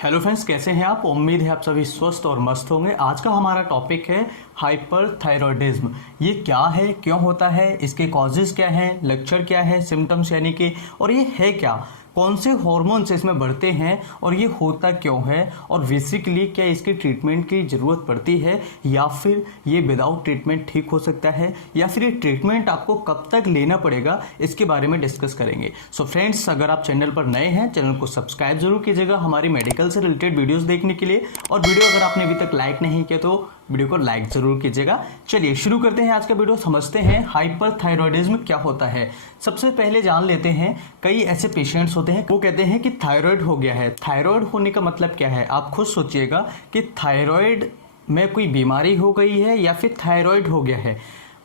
Hello friends, कैसे हैं आप। उम्मीद है आप सभी स्वस्थ और मस्त होंगे। आज का हमारा टॉपिक है हाइपरथायरॉयडिज्म। ये क्या है, क्यों होता है, इसके कॉजेज क्या हैं, लक्षण क्या है, सिम्टम्स यानी कि, और ये है क्या, कौन से हार्मोन्स इसमें बढ़ते हैं और ये होता क्यों है, और बेसिकली क्या इसकी ट्रीटमेंट की ज़रूरत पड़ती है या फिर ये विदाउट ट्रीटमेंट ठीक हो सकता है, या फिर ये ट्रीटमेंट आपको कब तक लेना पड़ेगा, इसके बारे में डिस्कस करेंगे। सो फ्रेंड्स, अगर आप चैनल पर नए हैं, चैनल को सब्सक्राइब जरूर कीजिएगा हमारी मेडिकल से रिलेटेड वीडियोज़ देखने के लिए, और वीडियो अगर आपने अभी तक लाइक नहीं किया तो वीडियो को लाइक जरूर कीजिएगा। चलिए शुरू करते हैं आज का वीडियो, समझते हैं हाइपरथायरॉयडिज्म क्या होता है। सबसे पहले जान लेते हैं, कई ऐसे पेशेंट्स होते हैं वो कहते हैं कि थायराइड हो गया है। थायराइड होने का मतलब क्या है, आप खुद सोचिएगा कि थायराइड में कोई बीमारी हो गई है या फिर थायराइड हो गया है।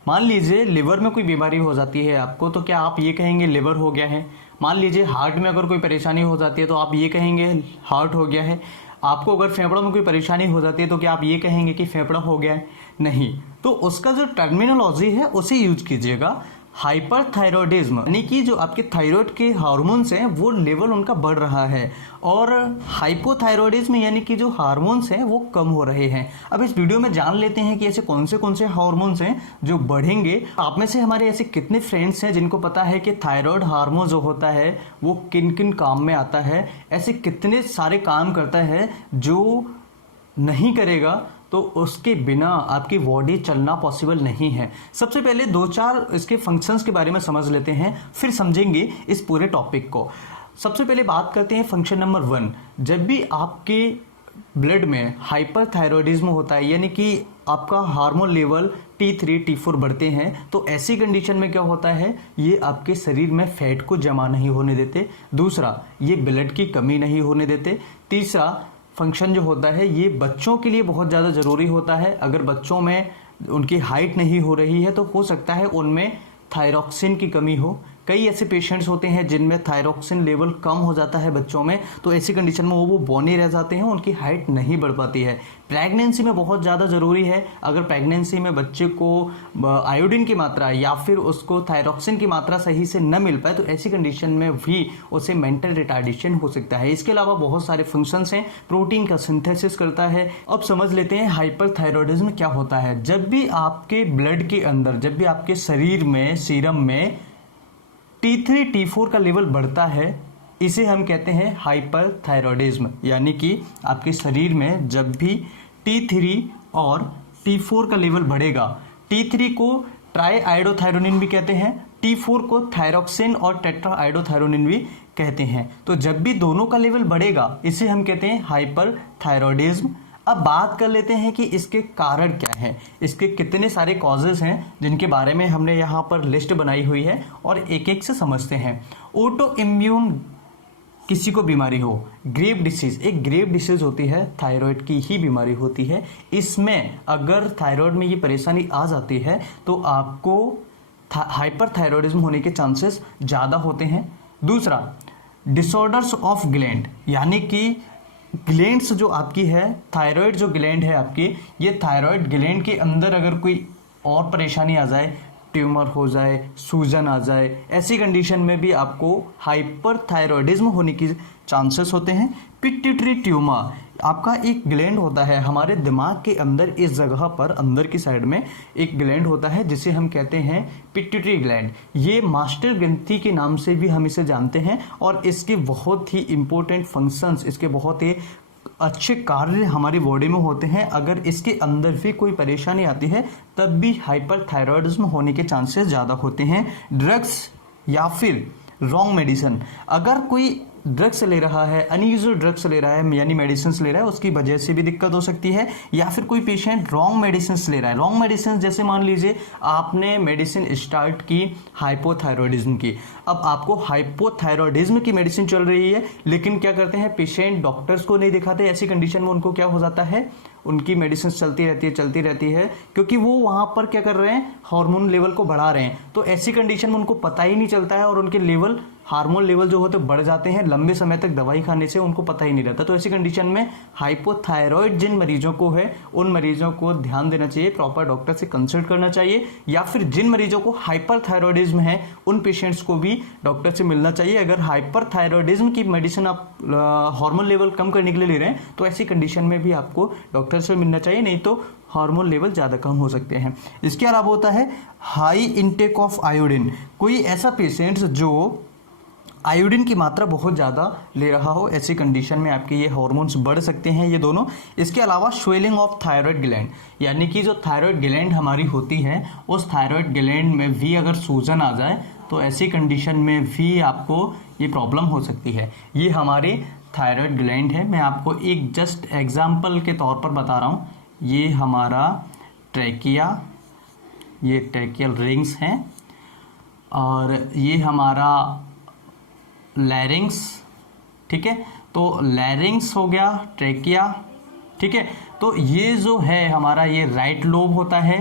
मान लीजिए लिवर में कोई बीमारी हो जाती है आपको, तो क्या आप ये कहेंगे लिवर हो गया है। मान लीजिए हार्ट में अगर कोई परेशानी हो जाती है तो आप ये कहेंगे हार्ट हो गया है। आपको अगर फेफड़ों में कोई परेशानी हो जाती है तो क्या आप ये कहेंगे कि फेफड़ा हो गया है। नहीं, तो उसका जो टर्मिनोलॉजी है उसे यूज कीजिएगा। हाइपरथायरॉयडिज्म यानी कि जो आपके थायराइड के हार्मोन्स हैं वो लेवल उनका बढ़ रहा है, और हाइपोथायरॉयडिज्म यानी कि जो हार्मोन्स हैं वो कम हो रहे हैं। अब इस वीडियो में जान लेते हैं कि ऐसे कौन से हार्मोन्स हैं जो बढ़ेंगे। आप में से हमारे ऐसे कितने फ्रेंड्स हैं जिनको पता है कि थायराइड हार्मोन जो होता है वो किन किन काम में आता है, ऐसे कितने सारे काम करता है जो नहीं करेगा तो उसके बिना आपकी बॉडी चलना पॉसिबल नहीं है। सबसे पहले दो चार इसके फंक्शंस के बारे में समझ लेते हैं, फिर समझेंगे इस पूरे टॉपिक को। सबसे पहले बात करते हैं फंक्शन नंबर 1। जब भी आपके ब्लड में हाइपरथायरॉयडिज्म होता है यानी कि आपका हार्मोन लेवल T3 T4 बढ़ते हैं, तो ऐसी कंडीशन में क्या होता है, ये आपके शरीर में फैट को जमा नहीं होने देते। दूसरा, ये ब्लड की कमी नहीं होने देते। तीसरा फंक्शन जो होता है ये बच्चों के लिए बहुत ज़्यादा ज़रूरी होता है। अगर बच्चों में उनकी हाइट नहीं हो रही है तो हो सकता है उनमें थायरॉक्सिन की कमी हो। कई ऐसे पेशेंट्स होते हैं जिनमें थायरॉक्सिन लेवल कम हो जाता है बच्चों में, तो ऐसी कंडीशन में वो बौने रह जाते हैं, उनकी हाइट नहीं बढ़ पाती है। प्रेगनेंसी में बहुत ज़्यादा ज़रूरी है। अगर प्रेगनेंसी में बच्चे को आयोडीन की मात्रा या फिर उसको थायरॉक्सिन की मात्रा सही से न मिल पाए तो ऐसी कंडीशन में भी उसे मेंटल रिटार्डेशन हो सकता है। इसके अलावा बहुत सारे फंक्शंस हैं, प्रोटीन का सिंथेसिस करता है। अब समझ लेते हैं हाइपरथायरॉयडिज्म क्या होता है। जब भी आपके ब्लड के अंदर, जब भी आपके शरीर में, सीरम में T3 T4 का लेवल बढ़ता है, इसे हम कहते हैं हाइपरथायरॉयडिज्म। यानी कि आपके शरीर में जब भी T3 और T4 का लेवल बढ़ेगा, T3 को ट्राई आयोडोथायरोनिन भी कहते हैं, T4 को थायरॉक्सिन और टेट्रा आयोडोथायरोनिन भी कहते हैं। तो जब भी दोनों का लेवल बढ़ेगा इसे हम कहते हैं हाइपरथायरॉयडिज्म। अब बात कर लेते हैं कि इसके कारण क्या हैं, इसके कितने सारे कॉजेज हैं जिनके बारे में हमने यहाँ पर लिस्ट बनाई हुई है, और एक एक से समझते हैं। ऑटो इम्यून, किसी को बीमारी हो, ग्रेव डिसीज, एक ग्रेव डिसीज होती है, थायराइड की ही बीमारी होती है। इसमें अगर थायराइड में ये परेशानी आ जाती है तो आपको हाइपरथायरॉयडिज्म होने के चांसेस ज़्यादा होते हैं। दूसरा, डिसऑर्डर्स ऑफ ग्लैंड, यानी कि ग्लैंड्स जो आपकी है, थायराइड जो ग्लैंड है आपकी, ये थायराइड ग्लैंड के अंदर अगर कोई और परेशानी आ जाए, ट्यूमर हो जाए, सूजन आ जाए, ऐसी कंडीशन में भी आपको हाइपरथायरॉयडिज्म होने की चांसेस होते हैं। पिट्यूटरी ट्यूमर, आपका एक ग्लैंड होता है हमारे दिमाग के अंदर, इस जगह पर अंदर की साइड में एक ग्लैंड होता है जिसे हम कहते हैं पिट्यूटरी ग्लैंड। ये मास्टर ग्रंथि के नाम से भी हम इसे जानते हैं, और इसके बहुत ही इंपॉर्टेंट फंक्शंस, इसके बहुत ही अच्छे कार्य हमारी बॉडी में होते हैं। अगर इसके अंदर भी कोई परेशानी आती है तब भी हाइपरथायरॉयडिज्म होने के चांसेस ज़्यादा होते हैं। ड्रग्स या फिर रॉन्ग मेडिसिन, अगर कोई ड्रग्स ले रहा है, अनयूजुअल ड्रग्स ले रहा है यानी मेडिसिन ले रहा है, उसकी वजह से भी दिक्कत हो सकती है। या फिर कोई पेशेंट रॉन्ग मेडिसिन ले रहा है। रॉन्ग मेडिसिन जैसे मान लीजिए आपने मेडिसिन स्टार्ट की हाइपोथायरॉयडिज्म की, अब आपको हाइपोथायरॉयडिज्म की मेडिसिन चल रही है, लेकिन क्या करते हैं पेशेंट डॉक्टर्स को नहीं दिखाते। ऐसी कंडीशन में उनको क्या हो जाता है, उनकी मेडिसिन चलती रहती है क्योंकि वो वहाँ पर क्या कर रहे हैं, हार्मोन लेवल को बढ़ा रहे हैं। तो ऐसी कंडीशन में उनको पता ही नहीं चलता है और उनके लेवल, हार्मोन लेवल जो होते बढ़ जाते हैं लंबे समय तक दवाई खाने से, उनको पता ही नहीं रहता। तो ऐसी कंडीशन में हाइपोथायरॉयड जिन मरीजों को है उन मरीजों को ध्यान देना चाहिए, प्रॉपर डॉक्टर से कंसल्ट करना चाहिए, या फिर जिन मरीजों को हाइपरथायरॉयडिज्म है उन पेशेंट्स को भी डॉक्टर से मिलना चाहिए। अगर हाइपरथायरॉयडिज्म की मेडिसिन आप हार्मोन लेवल कम करने के लिए ले रहे हैं तो ऐसी कंडीशन में भी आपको डॉक्टर से मिलना चाहिए, नहीं तो हार्मोन लेवल ज़्यादा कम हो सकते हैं। इसके अलावा होता है हाई इंटेक ऑफ आयोडीन। कोई ऐसा पेशेंट्स जो आयोडीन की मात्रा बहुत ज़्यादा ले रहा हो, ऐसी कंडीशन में आपके ये हार्मोन्स बढ़ सकते हैं, ये दोनों। इसके अलावा स्वेलिंग ऑफ थायराइड ग्लैंड, यानी कि जो थायराइड ग्लैंड हमारी होती है उस थायराइड ग्लैंड में भी अगर सूजन आ जाए तो ऐसी कंडीशन में भी आपको ये प्रॉब्लम हो सकती है। ये हमारे थायराइड ग्लैंड है। मैं आपको एक जस्ट एग्जाम्पल के तौर पर बता रहा हूँ। ये हमारा ट्रैकिया, ये ट्रैकियल रिंग्स हैं, और ये हमारा लैरिंग्स, ठीक है। तो लैरिंग्स हो गया, ट्रैकिया, ठीक है। तो ये जो है हमारा, ये राइट लोब होता है,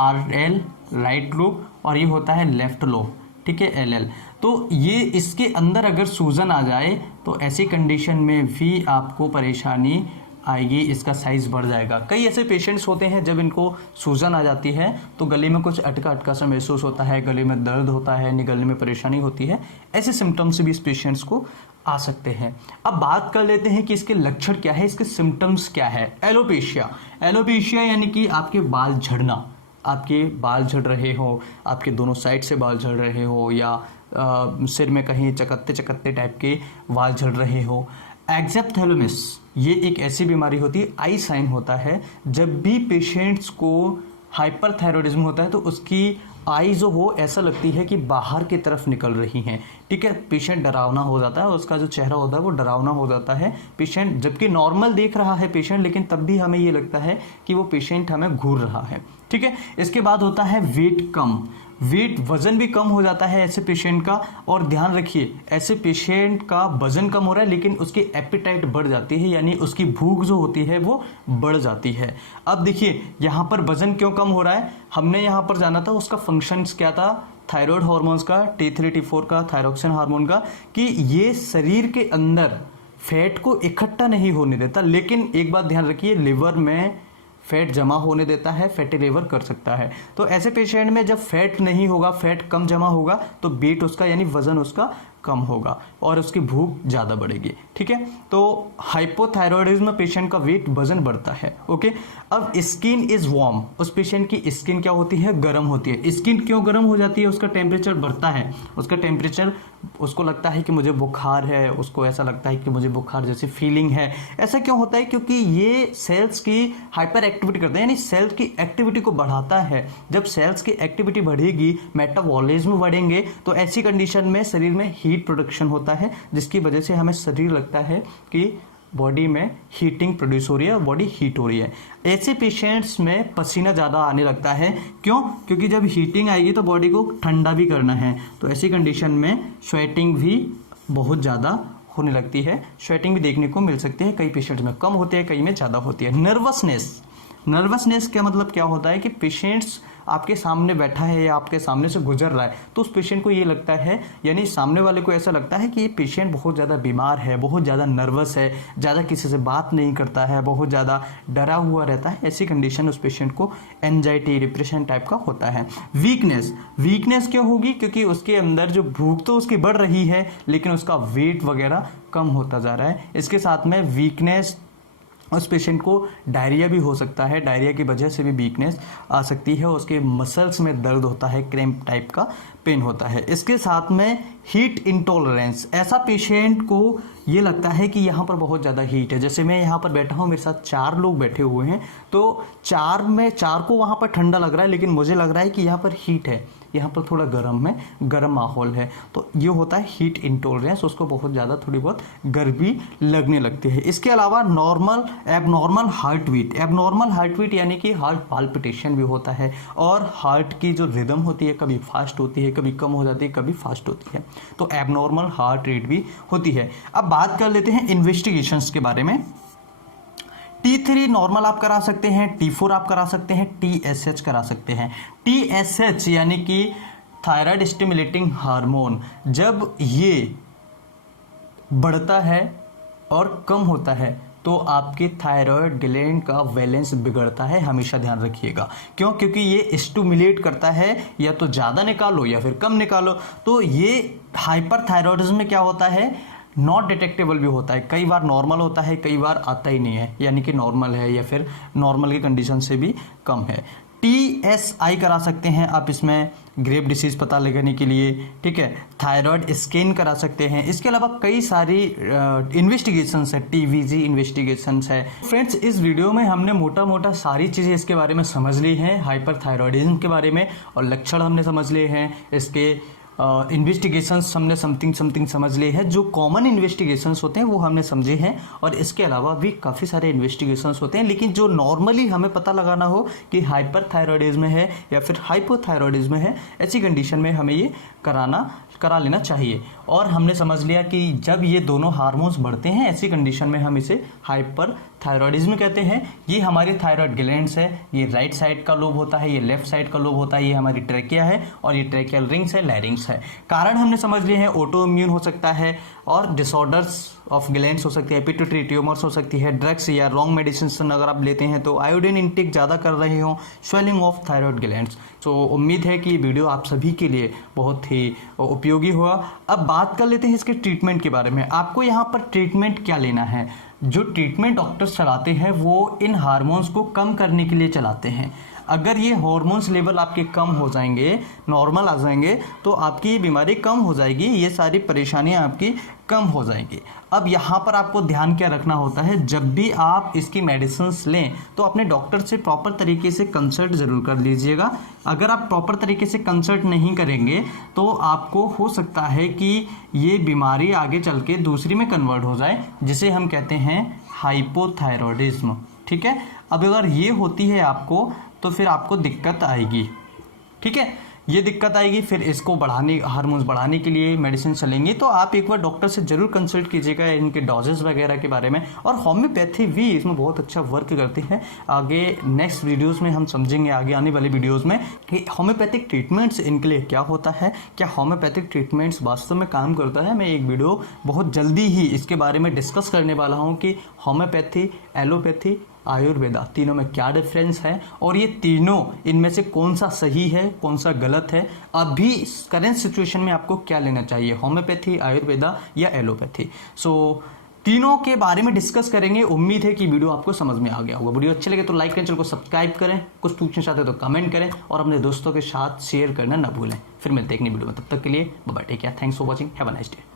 RL राइट लोब, और ये होता है लेफ्ट लोब, ठीक है, LL। तो ये इसके अंदर अगर सूजन आ जाए तो ऐसी कंडीशन में भी आपको परेशानी आएगी, इसका साइज बढ़ जाएगा। कई ऐसे पेशेंट्स होते हैं जब इनको सूजन आ जाती है तो गले में कुछ अटका अटका सा महसूस होता है, गले में दर्द होता है, निगलने में परेशानी होती है। ऐसे सिम्टम्स भी इस पेशेंट्स को आ सकते हैं। अब बात कर लेते हैं कि इसके लक्षण क्या है, इसके सिम्टम्स क्या है। एलोपेशिया, एलोपेशिया यानी कि आपके बाल झड़ना, आपके बाल झड़ रहे हो, आपके दोनों साइड से बाल झड़ रहे हो, या सिर में कहीं चकत्ते चकत्ते टाइप के बाल झड़ रहे हो। एक्जेप्थैलेमस, ये एक ऐसी बीमारी होती है, आई साइन होता है। जब भी पेशेंट्स को हाइपरथायरॉयडिज्म होता है तो उसकी आई जो हो ऐसा लगती है कि बाहर की तरफ निकल रही हैं, ठीक है। पेशेंट डरावना हो जाता है, उसका जो चेहरा होता है वो डरावना हो जाता है पेशेंट, जबकि नॉर्मल देख रहा है पेशेंट, लेकिन तब भी हमें ये लगता है कि वो पेशेंट हमें घूर रहा है, ठीक है। इसके बाद होता है वेट कम, वेट वजन भी कम हो जाता है ऐसे पेशेंट का। और ध्यान रखिए, ऐसे पेशेंट का वजन कम हो रहा है लेकिन उसकी एपिटाइट बढ़ जाती है, यानी उसकी भूख जो होती है वो बढ़ जाती है। अब देखिए यहाँ पर वजन क्यों कम हो रहा है, हमने यहाँ पर जाना था उसका फंक्शंस क्या था, थायराइड हार्मोन्स का, T3 T4 का, थायरोक्सिन हार्मोन का, कि ये शरीर के अंदर फैट को इकट्ठा नहीं होने देता। लेकिन एक बात ध्यान रखिए, लिवर में फैट जमा होने देता है, फैटी लिवर कर सकता है। तो ऐसे पेशेंट में जब फैट नहीं होगा, फैट कम जमा होगा, तो वेट उसका यानी वजन उसका कम होगा और उसकी भूख ज़्यादा बढ़ेगी, ठीक है। तो हाइपोथायरॉयडिज्म पेशेंट का वेट वजन बढ़ता है, ओके। अब स्किन इज वार्म, उस पेशेंट की स्किन क्या होती है, गर्म होती है। स्किन क्यों गर्म हो जाती है, उसका टेम्परेचर बढ़ता है, उसका टेम्परेचर, उसको लगता है कि मुझे बुखार है, उसको ऐसा लगता है कि मुझे बुखार जैसी फीलिंग है। ऐसा क्यों होता है, क्योंकि ये सेल्स की हाइपर एक्टिविटी करता है, यानी सेल्स की एक्टिविटी को बढ़ाता है। जब सेल्स की एक्टिविटी बढ़ेगी, मेटाबॉलिज्म बढ़ेंगे, तो ऐसी कंडीशन में शरीर में हीट प्रोडक्शन होता है, जिसकी वजह से हमें शरीर लगता है कि बॉडी में हीटिंग प्रोड्यूस हो रही है, बॉडी हीट हो रही है। ऐसे पेशेंट्स में पसीना ज़्यादा आने लगता है, क्यों, क्योंकि जब हीटिंग आएगी तो बॉडी को ठंडा भी करना है, तो ऐसी कंडीशन में स्वेटिंग भी बहुत ज़्यादा होने लगती है। स्वेटिंग भी देखने को मिल सकती है, कई पेशेंट्स में कम होती है, कई में ज़्यादा होती है। नर्वसनेस, नर्वसनेस का मतलब क्या होता है कि पेशेंट्स आपके सामने बैठा है या आपके सामने से गुजर रहा है तो उस पेशेंट को ये लगता है, यानी सामने वाले को ऐसा लगता है कि ये पेशेंट बहुत ज़्यादा बीमार है, बहुत ज़्यादा नर्वस है, ज़्यादा किसी से बात नहीं करता है, बहुत ज़्यादा डरा हुआ रहता है। ऐसी कंडीशन उस पेशेंट को एंजाइटी, डिप्रेशन टाइप का होता है। वीकनेस, वीकनेस क्यों होगी, क्योंकि उसके अंदर जो भूख तो उसकी बढ़ रही है लेकिन उसका वेट वगैरह कम होता जा रहा है। इसके साथ में वीकनेस, उस पेशेंट को डायरिया भी हो सकता है, डायरिया की वजह से भी वीकनेस आ सकती है, उसके मसल्स में दर्द होता है, क्रैम्प टाइप का पेन होता है। इसके साथ में हीट इंटॉलरेंस, ऐसा पेशेंट को ये लगता है कि यहाँ पर बहुत ज़्यादा हीट है। जैसे मैं यहाँ पर बैठा हूँ, मेरे साथ 4 लोग बैठे हुए हैं, तो 4 को वहाँ पर ठंडा लग रहा है लेकिन मुझे लग रहा है कि यहाँ पर हीट है, यहाँ पर थोड़ा गर्म है, गर्म माहौल है, तो ये होता है हीट इंटॉलरेंस, उसको बहुत ज़्यादा थोड़ी बहुत गर्मी लगने लगती है। इसके अलावा abnormal heartbeat, abnormal heartbeat यानी कि हार्ट पाल्पिटेशन भी होता है, और हार्ट की जो रिदम होती है कभी फास्ट होती है, कभी कम हो जाती है, कभी फास्ट होती है, तो एबनॉर्मल हार्ट रेट भी होती है। अब बात कर लेते हैं इन्वेस्टिगेशंस के बारे में। T3 नॉर्मल आप करा सकते हैं, T4 आप करा सकते हैं, TSH करा सकते हैं। TSH यानी कि थायराइड स्टिमुलेटिंग हार्मोन, जब ये बढ़ता है और कम होता है तो आपके थायराइड ग्लैंड का बैलेंस बिगड़ता है, हमेशा ध्यान रखिएगा। क्यों? क्योंकि ये स्टिमुलेट करता है, या तो ज़्यादा निकालो या फिर कम निकालो। तो ये हाइपरथायरॉयडिज्म में क्या होता है, नॉट डिटेक्टेबल भी होता है, कई बार नॉर्मल होता है, कई बार आता ही नहीं है, यानी कि नॉर्मल है या फिर नॉर्मल की कंडीशन से भी कम है। TSI करा सकते हैं आप इसमें ग्रेव डिसीज पता लगाने के लिए, ठीक है। थायराइड स्कैन करा सकते हैं। इसके अलावा कई सारी इन्वेस्टिगेशंस है, TVG इन्वेस्टिगेशंस है। फ्रेंड्स, इस वीडियो में हमने मोटा मोटा सारी चीज़ें इसके बारे में समझ ली हैं, हाइपरथायरॉयडिज्म के बारे में, और लक्षण हमने समझ लिए हैं, इसके इन्वेस्टिगेशंस हमने समथिंग समझ लिए हैं, जो कॉमन इन्वेस्टिगेशंस होते हैं वो हमने समझे हैं, और इसके अलावा भी काफ़ी सारे इन्वेस्टिगेशंस होते हैं। लेकिन जो नॉर्मली हमें पता लगाना हो कि हाइपरथायरॉयडिज्म है या फिर हाइपोथायरॉयडिज्म है, ऐसी कंडीशन में हमें ये करा लेना चाहिए। और हमने समझ लिया कि जब ये दोनों हार्मोन्स बढ़ते हैं, ऐसी कंडीशन में हम इसे हाइपरथायरॉयडिज्म कहते हैं। ये हमारी थायराइड ग्लैंड्स है, ये राइट साइड का लोब होता है, ये लेफ्ट साइड का लोब होता है, ये हमारी ट्रैकिया है, और ये ट्रैकियल रिंग्स है, लैरिंग्स है। कारण हमने समझ लिए हैं, ऑटो इम्यून हो सकता है, और डिसऑर्डर्स ऑफ ग्लैंड्स हो सकती है, पिट्यूटरी ट्यूमर्स हो सकती है, ड्रग्स या रॉन्ग मेडिसिन अगर आप लेते हैं तो, आयोडीन इंटेक ज़्यादा कर रहे हो, स्वेलिंग ऑफ थायराइड ग्लैंड्स। तो उम्मीद है कि ये वीडियो आप सभी के लिए बहुत ही उपयोगी हुआ। अब बात कर लेते हैं इसके ट्रीटमेंट के बारे में। आपको यहाँ पर ट्रीटमेंट क्या लेना है? जो ट्रीटमेंट डॉक्टर्स चलाते हैं वो इन हार्मोन्स को कम करने के लिए चलाते हैं। अगर ये हार्मोन्स लेवल आपके कम हो जाएंगे, नॉर्मल आ जाएंगे, तो आपकी ये बीमारी कम हो जाएगी, ये सारी परेशानियां आपकी कम हो जाएंगी। अब यहाँ पर आपको ध्यान क्या रखना होता है, जब भी आप इसकी मेडिसिन्स लें तो अपने डॉक्टर से प्रॉपर तरीके से कंसल्ट ज़रूर कर लीजिएगा। अगर आप प्रॉपर तरीके से कंसल्ट नहीं करेंगे तो आपको हो सकता है कि ये बीमारी आगे चल के दूसरी में कन्वर्ट हो जाए, जिसे हम कहते हैं हाइपोथायरॉयडिज्म, ठीक है। अब अगर ये होती है आपको, तो फिर आपको दिक्कत आएगी, ठीक है, ये दिक्कत आएगी। फिर इसको हार्मोन्स बढ़ाने के लिए मेडिसिन चलेंगी, तो आप एक बार डॉक्टर से जरूर कंसल्ट कीजिएगा इनके डोजेस वगैरह के बारे में। और होम्योपैथी भी इसमें बहुत अच्छा वर्क करती है। आगे नेक्स्ट वीडियोस में हम समझेंगे, आगे आने वाली वीडियोस में, कि होम्योपैथिक ट्रीटमेंट्स इनके लिए क्या होता है, क्या होम्योपैथिक ट्रीटमेंट्स वास्तव में काम करता है। मैं एक वीडियो बहुत जल्दी ही इसके बारे में डिस्कस करने वाला हूँ कि होम्योपैथी, एलोपैथी, आयुर्वेदा, तीनों में क्या डिफरेंस है, और ये तीनों इनमें से कौन सा सही है, कौन सा गलत है, अभी करेंट सिचुएशन में आपको क्या लेना चाहिए, होम्योपैथी, आयुर्वेदा या एलोपैथी। सो तीनों के बारे में डिस्कस करेंगे। उम्मीद है कि वीडियो आपको समझ में आ गया होगा। वीडियो अच्छे लगे तो लाइक करें, चैनल को सब्सक्राइब करें, कुछ पूछना चाहते हो तो कमेंट करें, और अपने दोस्तों के साथ शेयर करना ना भूलें। फिर मिलते हैं एक नई वीडियो में, तब तक के लिए bye bye, take care, thanks for watching, have a nice day.